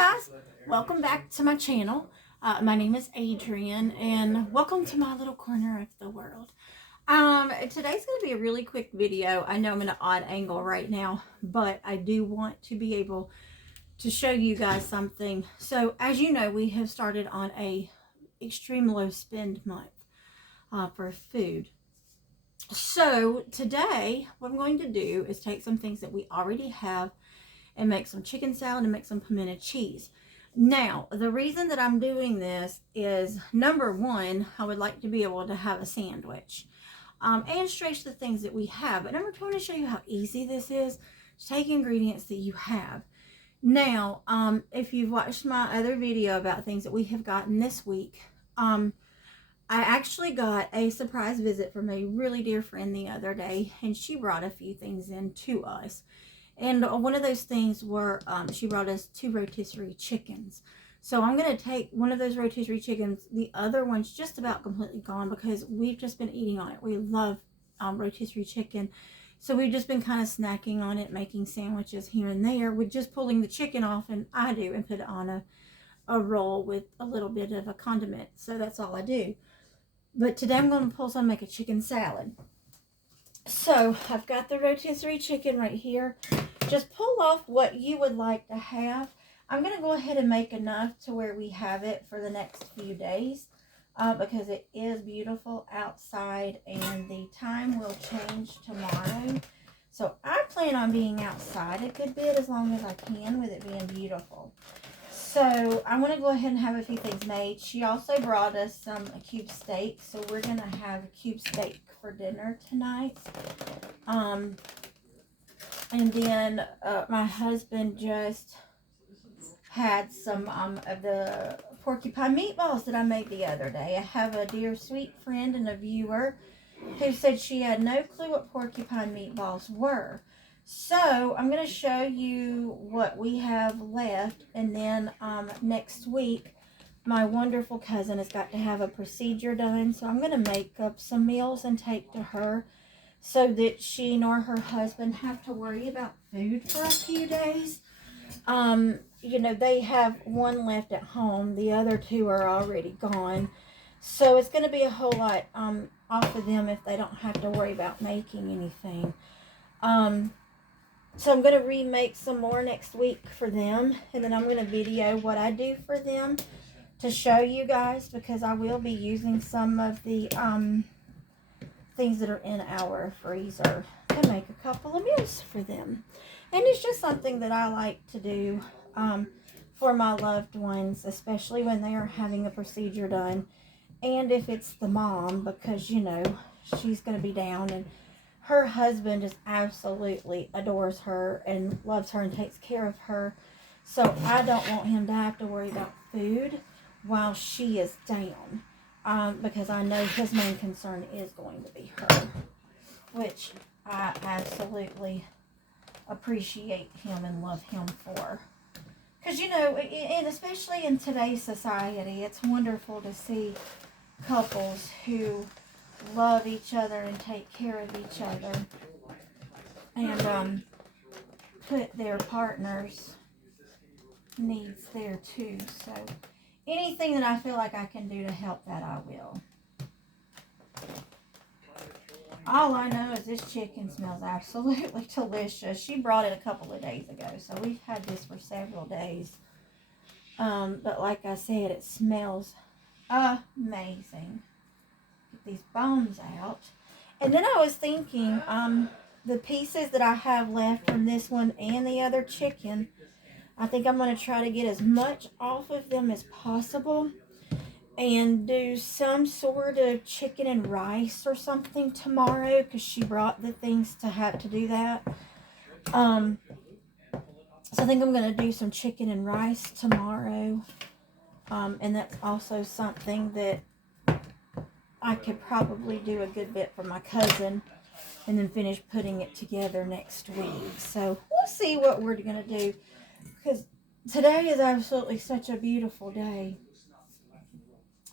guys, welcome back to my channel. My name is Adrienne and welcome to my little corner of the world. Today's going to be a really quick video. I know I'm in an odd angle right now, but I do want to be able to show you guys something. So as you know, we have started on a extreme low spend month for food. So today what I'm going to do is take some things that we already have and make some chicken salad and make some pimento cheese. Now, the reason that I'm doing this is, number one, I would like to be able to have a sandwich and stretch the things that we have. But number two, I want to show you how easy this is to take ingredients that you have. Now, if you've watched my other video about things that we have gotten this week, I actually got a surprise visit from a really dear friend the other day, and she brought a few things in to us. And one of those things were, she brought us 2 rotisserie chickens. So I'm going to take one of those rotisserie chickens. The other one's just about completely gone because we've just been eating on it. We love rotisserie chicken. So we've just been kind of snacking on it, making sandwiches here and there with just pulling the chicken off, and I do, and put it on a roll with a little bit of a condiment. So that's all I do. But today I'm going to pull some, make a chicken salad. So I've got the rotisserie chicken right here. Just pull off what you would like to have. I'm going to go ahead and make enough to where we have it for the next few days because it is beautiful outside and the time will change tomorrow. So I plan on being outside a good bit as long as I can with it being beautiful. So I want to go ahead and have a few things made. She also brought us some cube steak. So we're going to have a cube steak for dinner tonight. And then my husband just had some of the porcupine meatballs that I made the other day. I have a dear sweet friend and a viewer who said she had no clue what porcupine meatballs were. So I'm going to show you what we have left. And then next week, my wonderful cousin has got to have a procedure done. So I'm going to make up some meals and take to her, so that she nor her husband have to worry about food for a few days. You know, they have one left at home. The other 2 are already gone. So it's going to be a whole lot off of them if they don't have to worry about making anything. So I'm going to remake some more next week for them. And then I'm going to video what I do for them to show you guys, because I will be using some of the things that are in our freezer to make a couple of meals for them. And it's just something that I like to do for my loved ones, especially when they are having a procedure done. And if it's the mom, because, you know, she's going to be down, and her husband just absolutely adores her and loves her and takes care of her. So I don't want him to have to worry about food while she is down. Because I know his main concern is going to be her, which I absolutely appreciate him and love him for. Because, you know, and especially in today's society, it's wonderful to see couples who love each other and take care of each other and put their partner's needs there too. So anything that I feel like I can do to help that, I will. All I know is this chicken smells absolutely delicious. She brought it a couple of days ago, so we've had this for several days. But like I said, it smells amazing. Get these bones out. And then I was thinking, the pieces that I have left from this one and the other chicken, I think I'm going to try to get as much off of them as possible and do some sort of chicken and rice or something tomorrow, because she brought the things to have to do that. So I think I'm going to do some chicken and rice tomorrow. And that's also something that I could probably do a good bit for my cousin and then finish putting it together next week. So we'll see what we're going to do, because today is absolutely such a beautiful day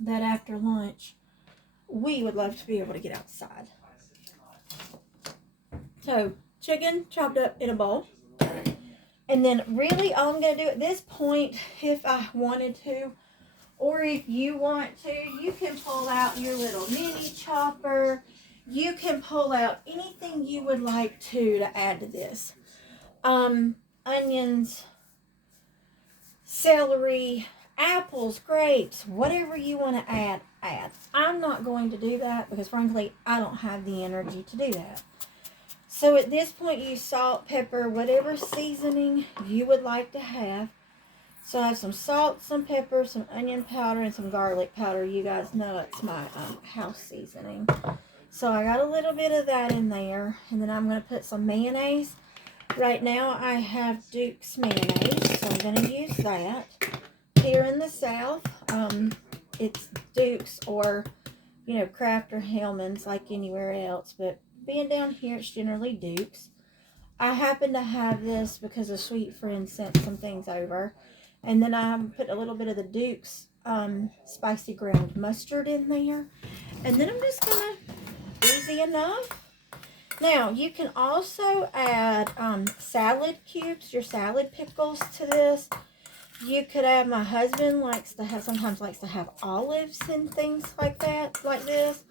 that after lunch we would love to be able to get outside. So chicken chopped up in a bowl, And then really all I'm going to do at this point, if I wanted to, or if you want to, you can pull out your little mini chopper. You can pull out anything you would like to add to this. Onions, celery, apples, grapes, whatever you want to add. I'm not going to do that because frankly, I don't have the energy to do that. So at this point, you salt, pepper, whatever seasoning you would like to have. So I have some salt, some pepper, some onion powder, and some garlic powder. You guys know it's my house seasoning. So I got a little bit of that in there. And then I'm going to put some mayonnaise. Right now I have Duke's mayonnaise, so I'm going to use that. Here in the South, it's Duke's or, you know, Kraft or Hellmann's like anywhere else. But being down here, it's generally Duke's. I happen to have this because a sweet friend sent some things over. And then I put a little bit of the Duke's spicy ground mustard in there. And then I'm just going to, easy enough. Now, you can also add salad cubes, your salad pickles to this. You could add, my husband sometimes likes to have olives and things like that, like this.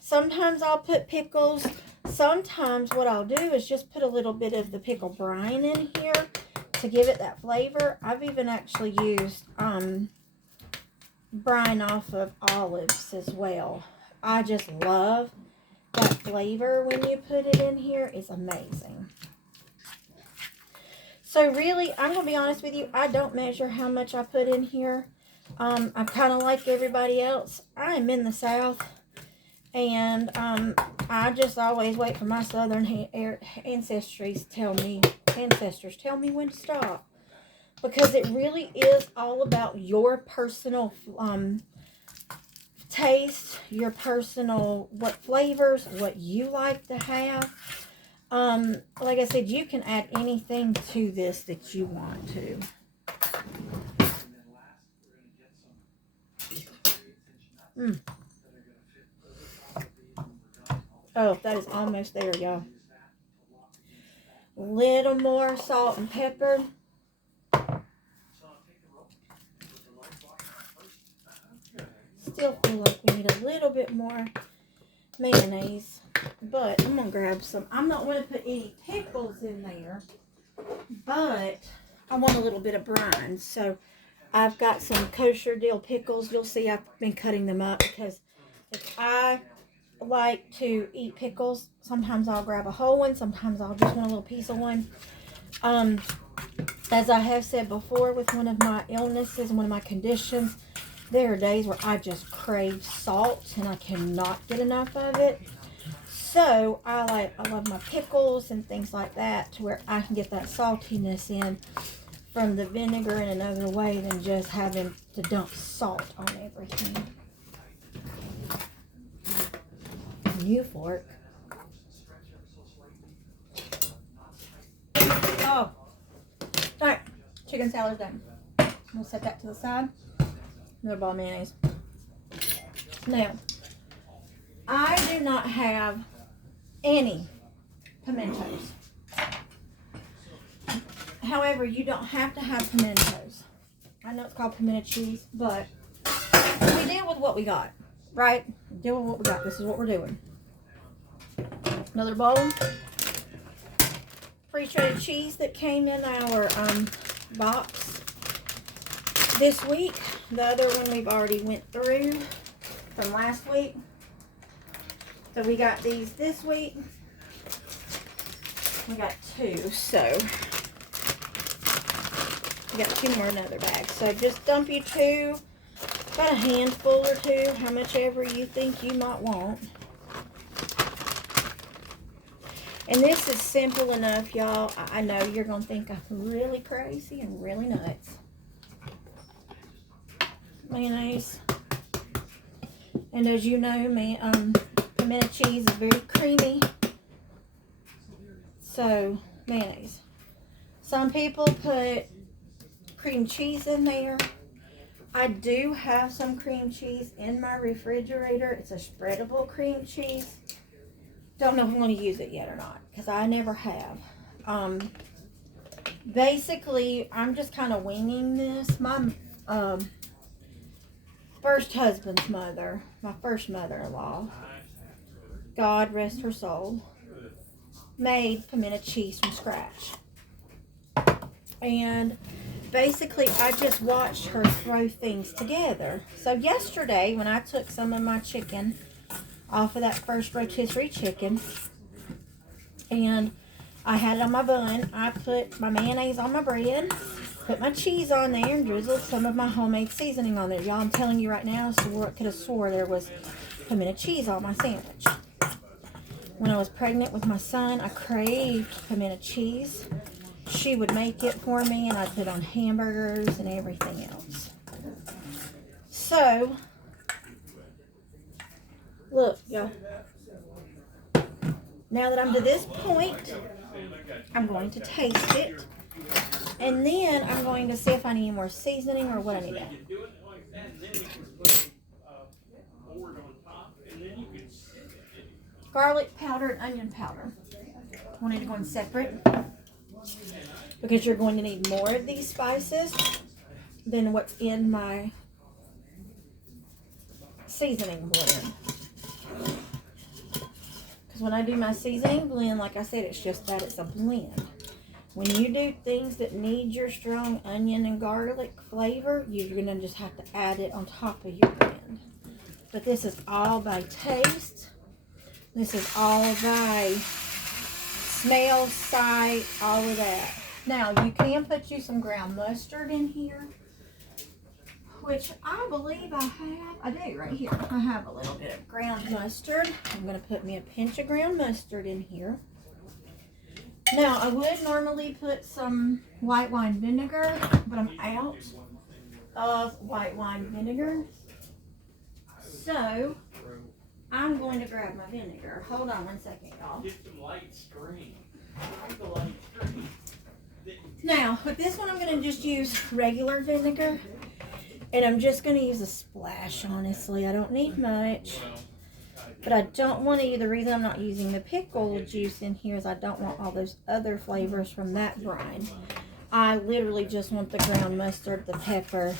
Sometimes I'll put pickles. Sometimes what I'll do is just put a little bit of the pickle brine in here to give it that flavor. I've even actually used brine off of olives as well. I just love that flavor when you put it in here. It's amazing. So really, I'm going to be honest with you, I don't measure how much I put in here. I'm kind of like everybody else. I'm in the South, and I just always wait for my Southern ancestors tell me when to stop. Because it really is all about your personal taste, your personal, what flavors, what you like to have. Like I said, you can add anything to this that you want to. Oh, that is almost there, y'all. A little more salt and pepper. Still feel like we need a little bit more mayonnaise, but I'm gonna grab some. I'm not going to put any pickles in there, but I want a little bit of brine. So I've got some kosher dill pickles. You'll see I've been cutting them up because if I like to eat pickles, sometimes I'll grab a whole one, sometimes I'll just want a little piece of one. As I have said before, with one of my illnesses, one of my conditions, there are days where I just crave salt and I cannot get enough of it. So I love my pickles and things like that to where I can get that saltiness in from the vinegar in another way than just having to dump salt on everything. New fork. Oh. Alright. Chicken salad's done. We'll set that to the side. Another ball of mayonnaise. Now, I do not have any pimentos. However, you don't have to have pimentos. I know it's called pimento cheese, but we deal with what we got, right? Deal with what we got. This is what we're doing. Another bowl. Pre-shredded cheese that came in our box this week. The other one we've already went through from last week. So we got these this week. We got two, so we got two more in another bag. So just dump you two, about a handful or two, how much ever you think you might want. And this is simple enough, y'all. I know you're going to think I'm really crazy and really nuts. Mayonnaise. And as you know, pimento cheese is very creamy. So, mayonnaise. Some people put cream cheese in there. I do have some cream cheese in my refrigerator. It's a spreadable cream cheese. Don't know if I'm going to use it yet or not, because I never have. Basically, I'm just kind of winging this. My first husband's mother, my first mother-in-law, God rest her soul, made pimento cheese from scratch. And basically, I just watched her throw things together. So yesterday, when I took some of my chicken off of that first rotisserie chicken, and I had it on my bun, I put my mayonnaise on my bread, put my cheese on there, and drizzled some of my homemade seasoning on there. Y'all, I'm telling you right now, I could have swore there was pimento cheese on my sandwich. When I was pregnant with my son, I craved pimento cheese. She would make it for me, and I'd put on hamburgers and everything else. So, look, y'all. Now that I'm to this point, I'm going to taste it. And then I'm going to see if I need more seasoning or what I need to add. Garlic powder and onion powder. I want it to go in separate, because you're going to need more of these spices than what's in my seasoning blend. Because when I do my seasoning blend, like I said, it's just that, it's a blend. When you do things that need your strong onion and garlic flavor, you're going to just have to add it on top of your blend. But this is all by taste. This is all by smell, sight, all of that. Now, you can put you some ground mustard in here, which I believe I have. I do right here. I have a little bit of ground mustard. I'm going to put me a pinch of ground mustard in here. Now, I would normally put some white wine vinegar, but I'm out of white wine vinegar. So, I'm going to grab my vinegar. Hold on one second, y'all. Get some light screen. The light screen. Now, with this one, I'm going to just use regular vinegar. And I'm just going to use a splash, honestly. I don't need much. But I don't want to, the reason I'm not using the pickle juice in here is I don't want all those other flavors from that brine. I literally just want the ground mustard, the pepper,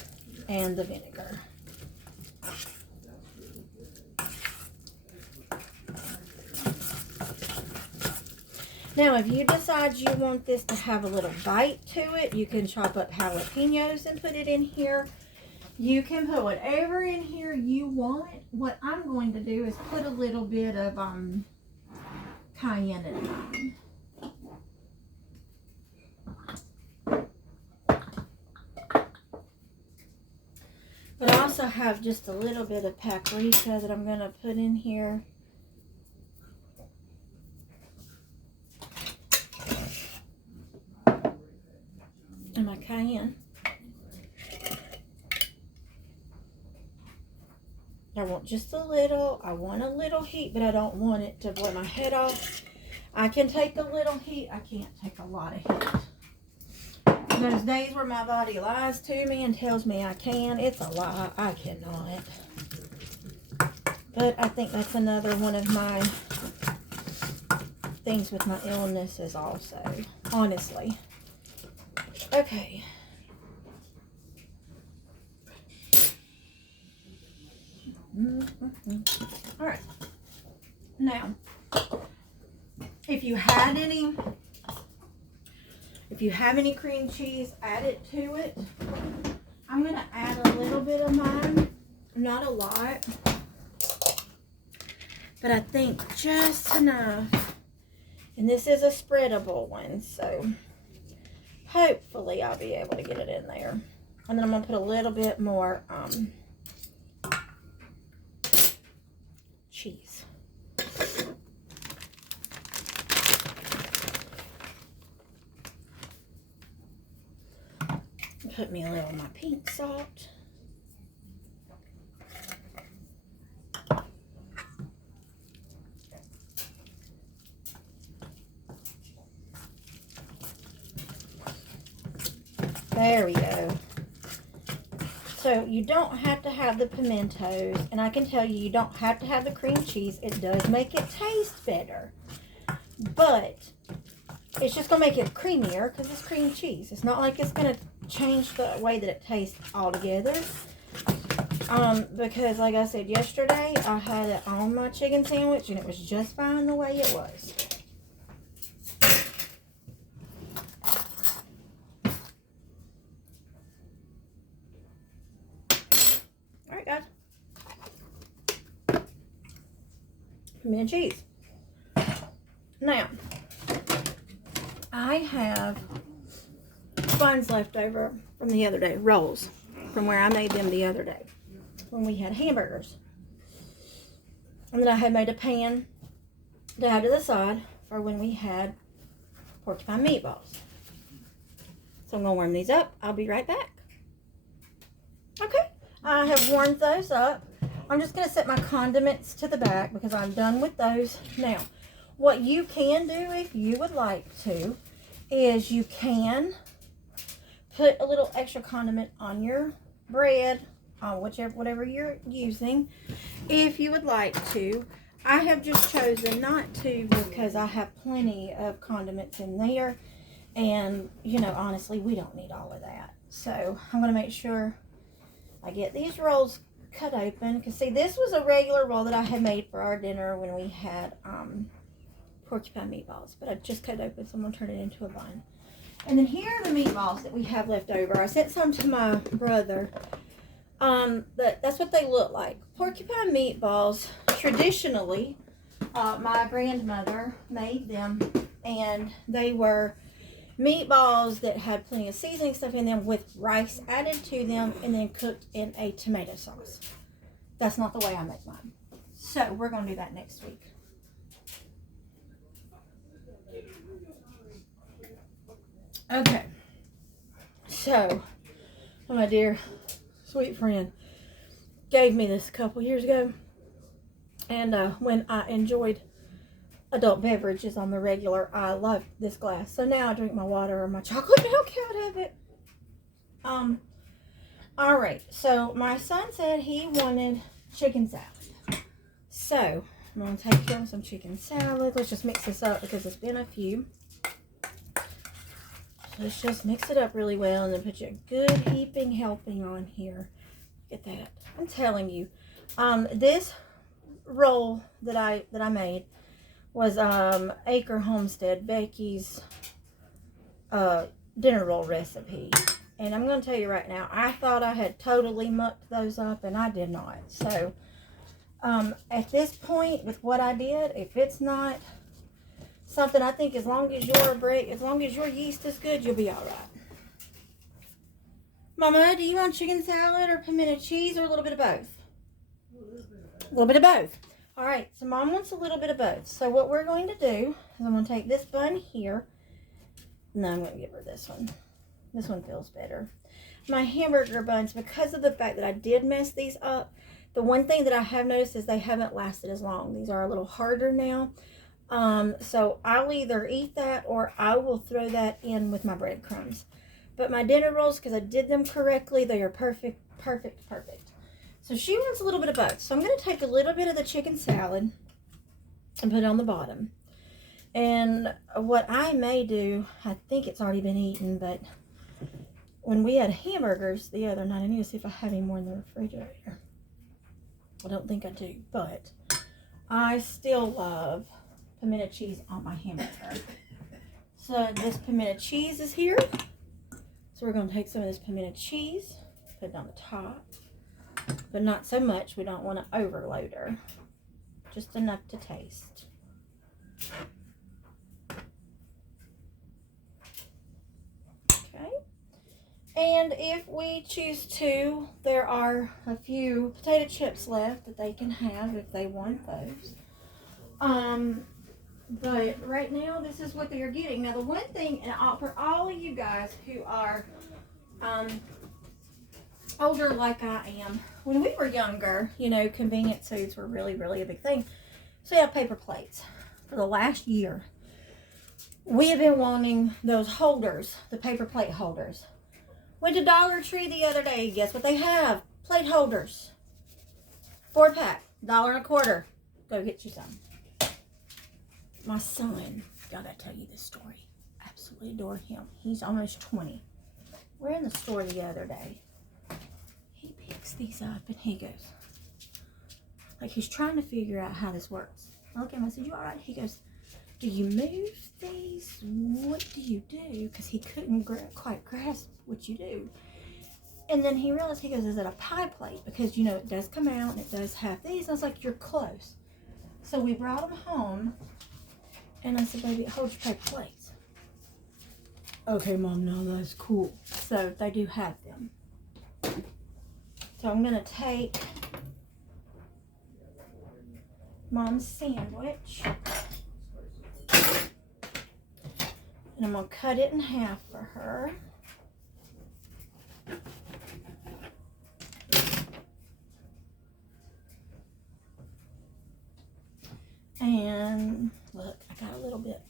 and the vinegar. Now, if you decide you want this to have a little bite to it, you can chop up jalapenos and put it in here. You can put whatever in here you want. What I'm going to do is put a little bit of cayenne in mine. But I also have just a little bit of paprika that I'm going to put in here. And my cayenne. I want just a little. I want a little heat, but I don't want it to blow my head off. I can take a little heat. I can't take a lot of heat. There's days where my body lies to me and tells me I can. It's a lie. I cannot. But I think that's another one of my things with my illnesses also. Honestly. Okay. All right. Now, if you have any cream cheese, add it to it. I'm going to add a little bit of mine, not a lot, but I think just enough. And this is a spreadable one, so hopefully I'll be able to get it in there. And then I'm going to put a little bit more cheese. Put me a little of my pink salt. There we go. So you don't have to have the pimentos, and I can tell you, you don't have to have the cream cheese. It does make it taste better. But it's just going to make it creamier because it's cream cheese. It's not like it's going to change the way that it tastes altogether. Because like I said yesterday, I had it on my chicken sandwich and it was just fine the way it was. Alright, guys. Pimento cheese. Now, I have buns left over from the other day, rolls, from where I made them the other day when we had hamburgers. And then I had made a pan to have to the side for when we had porcupine meatballs. So I'm going to warm these up. I'll be right back. Okay, I have warmed those up. I'm just going to set my condiments to the back because I'm done with those. Now, what you can do if you would like to is you can put a little extra condiment on your bread, whatever you're using, if you would like to. I have just chosen not to because I have plenty of condiments in there, and you know, honestly, we don't need all of that. So I'm going to make sure I get these rolls cut open, because see, this was a regular roll that I had made for our dinner when we had porcupine meatballs, but I just cut it open, so I'm going to turn it into a bun. And then here are the meatballs that we have left over. I sent some to my brother. That's what they look like. Porcupine meatballs, traditionally, my grandmother made them, and they were meatballs that had plenty of seasoning stuff in them with rice added to them and then cooked in a tomato sauce. That's not the way I make mine. So we're going to do that next week. Okay, so my dear sweet friend gave me this a couple years ago, and when I enjoyed adult beverages on the regular, I loved this glass. So now I drink my water or my chocolate milk out of it. All right, so my son said he wanted chicken salad, so I'm going to take him some chicken salad. Let's just mix this up because it's been a few. Let's just mix it up really well and then put you a good heaping helping on here. Look at that. I'm telling you. This roll that I made was Acre Homestead, Becky's dinner roll recipe. And I'm going to tell you right now, I thought I had totally mucked those up, and I did not. So at this point, with what I did, if it's not something, I think as long as your yeast is good, you'll be all right. Mama, do you want chicken salad or pimento cheese or a little bit of both? A little bit of both. All right, so Mom wants a little bit of both. So what we're going to do is I'm going to take this bun here. No, I'm going to give her this one. This one feels better. My hamburger buns, because of the fact that I did mess these up, the one thing that I have noticed is they haven't lasted as long. These are a little harder now. So I'll either eat that or I will throw that in with my breadcrumbs. But my dinner rolls, because I did them correctly, they are perfect, perfect, perfect. So she wants a little bit of both. So I'm going to take a little bit of the chicken salad and put it on the bottom. And what I may do, I think it's already been eaten, but when we had hamburgers the other night, I need to see if I have any more in the refrigerator. I don't think I do, but I still love pimento cheese on my hamburger. So this pimento cheese is here. So we're going to take some of this pimento cheese, put it on the top, but not so much. We don't want to overload her. Just enough to taste. Okay. And if we choose to, there are a few potato chips left that they can have if they want those. But right now, this is what they're getting. Now, the one thing, and for all of you guys who are older like I am, when we were younger, you know, convenience foods were really, really a big thing. So we have paper plates. For the last year, we have been wanting those holders, the paper plate holders. Went to Dollar Tree the other day. Guess what they have? Plate holders. 4-pack, $1.25. Go get you some. My son, gotta tell you this story. absolutely adore him. He's almost 20. We're in the store the other day. He picks these up and he goes, like he's trying to figure out how this works. I look at him, I said, you all right? He goes, do you move these? What do you do? Because he couldn't quite grasp what you do. And then he realized, he goes, is it a pie plate? Because, you know, it does come out and it does have these. I was like, you're close. So we brought them home. And I said, baby, it holds your paper plates. Okay, Mom, no, that's cool. So they do have them. So I'm going to take Mom's sandwich. And I'm going to cut it in half for her. And look, I got a little bit.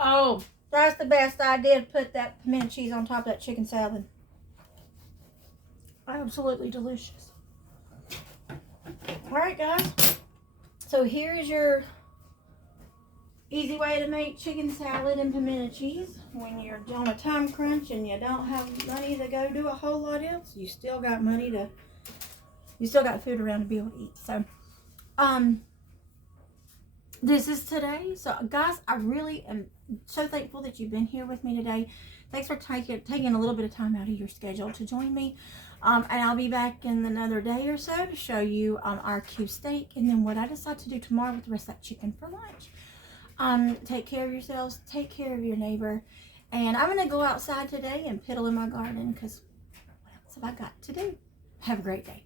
Oh, that's the best idea, to put that pimento cheese on top of that chicken salad. Absolutely delicious. All right, guys. So here's your easy way to make chicken salad and pimento cheese. When you're on a time crunch and you don't have money to go do a whole lot else, you still got money to, you still got food around to be able to eat. So, this is today. So, guys, I really am so thankful that you've been here with me today. Thanks for taking a little bit of time out of your schedule to join me. And I'll be back in another day or so to show you our cube steak and then what I decide to do tomorrow with the rest of that chicken for lunch. Take care of yourselves. Take care of your neighbor. And I'm going to go outside today and piddle in my garden because what else have I got to do? Have a great day.